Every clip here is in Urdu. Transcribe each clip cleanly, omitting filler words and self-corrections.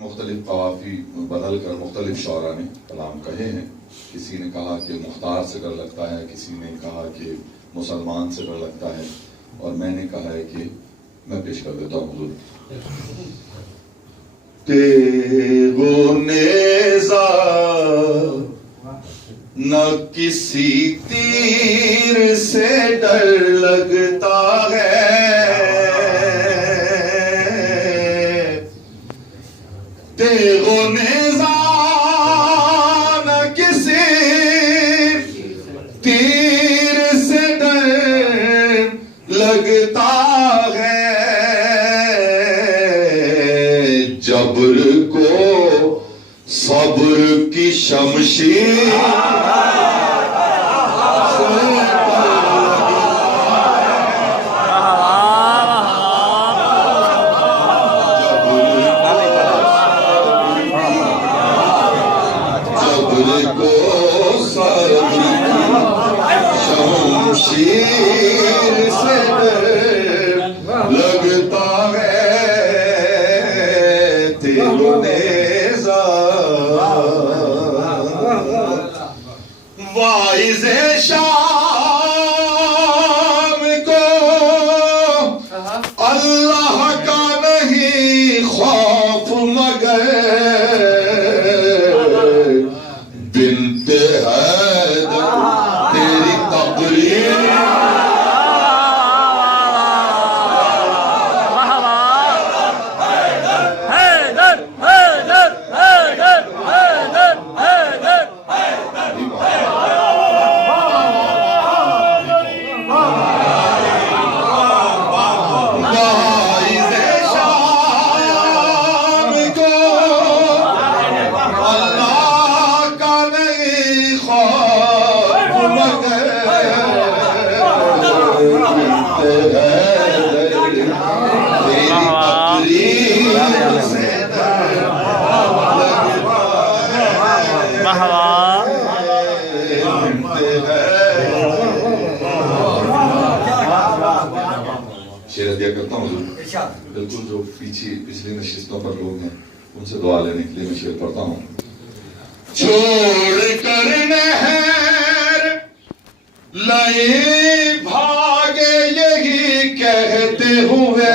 مختلف قوافی بدل کر مختلف شعراء نے کلام کہے ہیں. کسی نے کہا کہ مختار سے ڈر لگتا ہے، کسی نے کہا کہ مسلمان سے ڈر لگتا ہے، اور میں نے کہا ہے کہ میں پیش کر دیتا ہوں حضور. تیغ و نیزہ نہ کسی تیر سے ڈر لگتا ہے، تیغ و نیزہ نہ کسی تیر سے ڈر لگتا ہے، جبر کو صبر کی شمشیر شیر سے لگتا ہے، تیغ و نیزہ واعظ شام کو اللہ کا نہیں خوف مگر بنت حیدر تیری تقریر شعر دیا کرتا ہوں حضور. بالکل جو پچھلی نشستوں پر لوگ ہیں ان سے دعا لینے کے لیے میں شعر پڑھتا ہوں. چھوڑ کر نہر لئے بھاگے یہی کہتے ہوئے،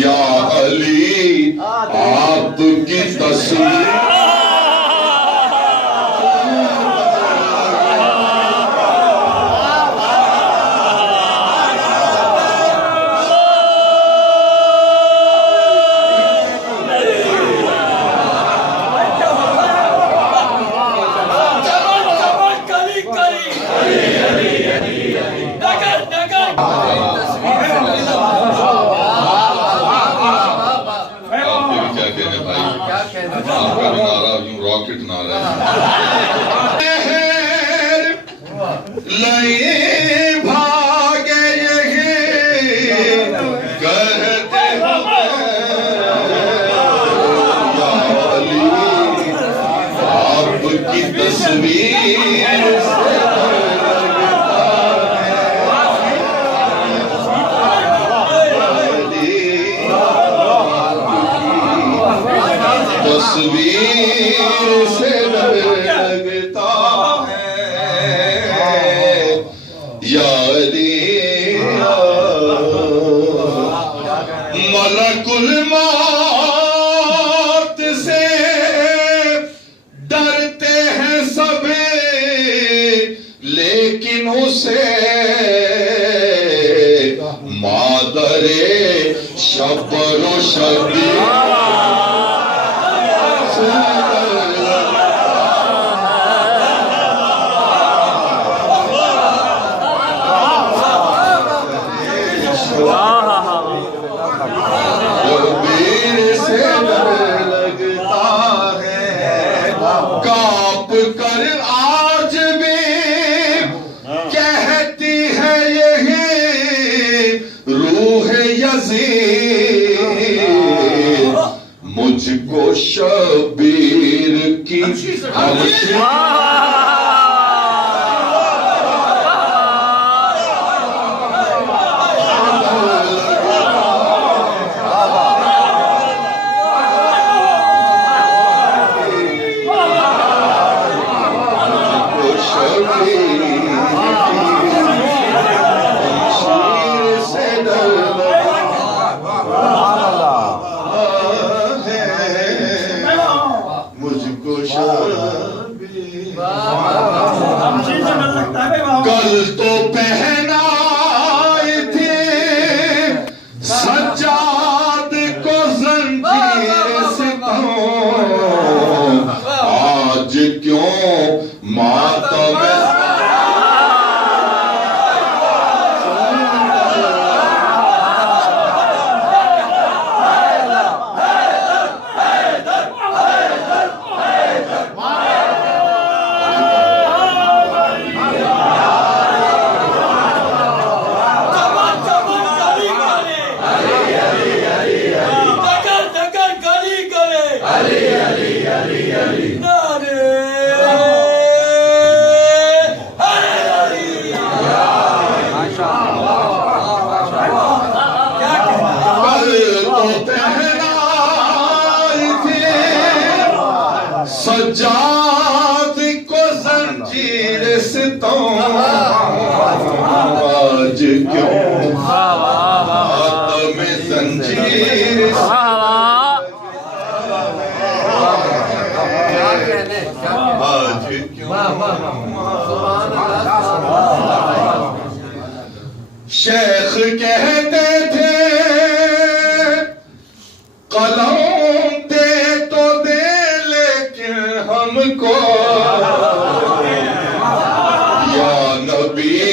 یا علی آپ کی تصویر راکٹ نعرہ لئے بھاگے یہی کہتے ہوئے، یا علی آپ کی تصویر سے تصویر سے لگتا ہے، یا علی ملک الموت سے ڈرتے ہیں سب لیکن اسے مادر شبر و شبیر کانپ کر آج بھی کہتی ہے یہی روح یزید، مجھ کو شبیر کی سجاد کو زنجیر ستم آج کیوں خاتم زنجیر آج کیوں شیخ کہتے تھے قلم دے تو دے لیکن ہم کو یا نبی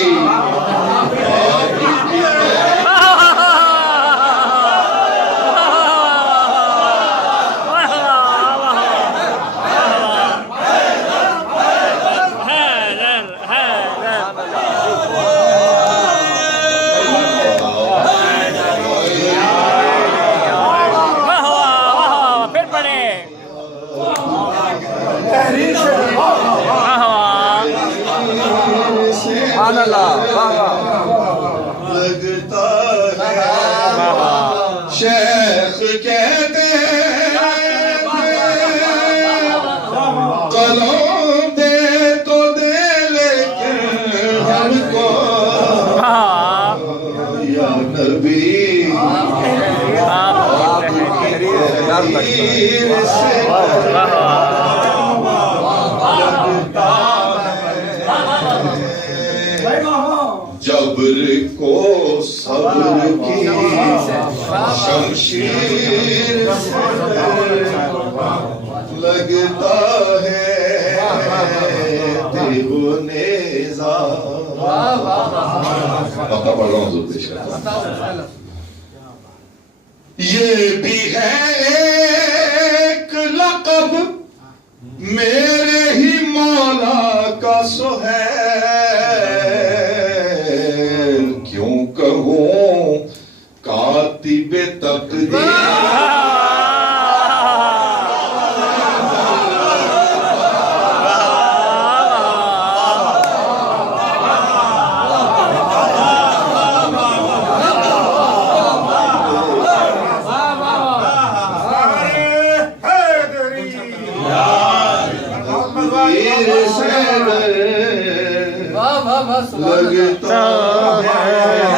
آپ کی لگتا ہے شیخ کہتے قلم دے تو دے لیکن ہم کو یا نبی آپ کی تحریر سے جبر کو صبر کی شمشیر لگتا ہے دیو نیزا پڑھ رہا ہوں حضور پیش کرتا ہوں یہ بھی ہے ایک لقب میرے ہی مولا کا سہیل کیوں کہوں کاتب تقدیر لگتا ہے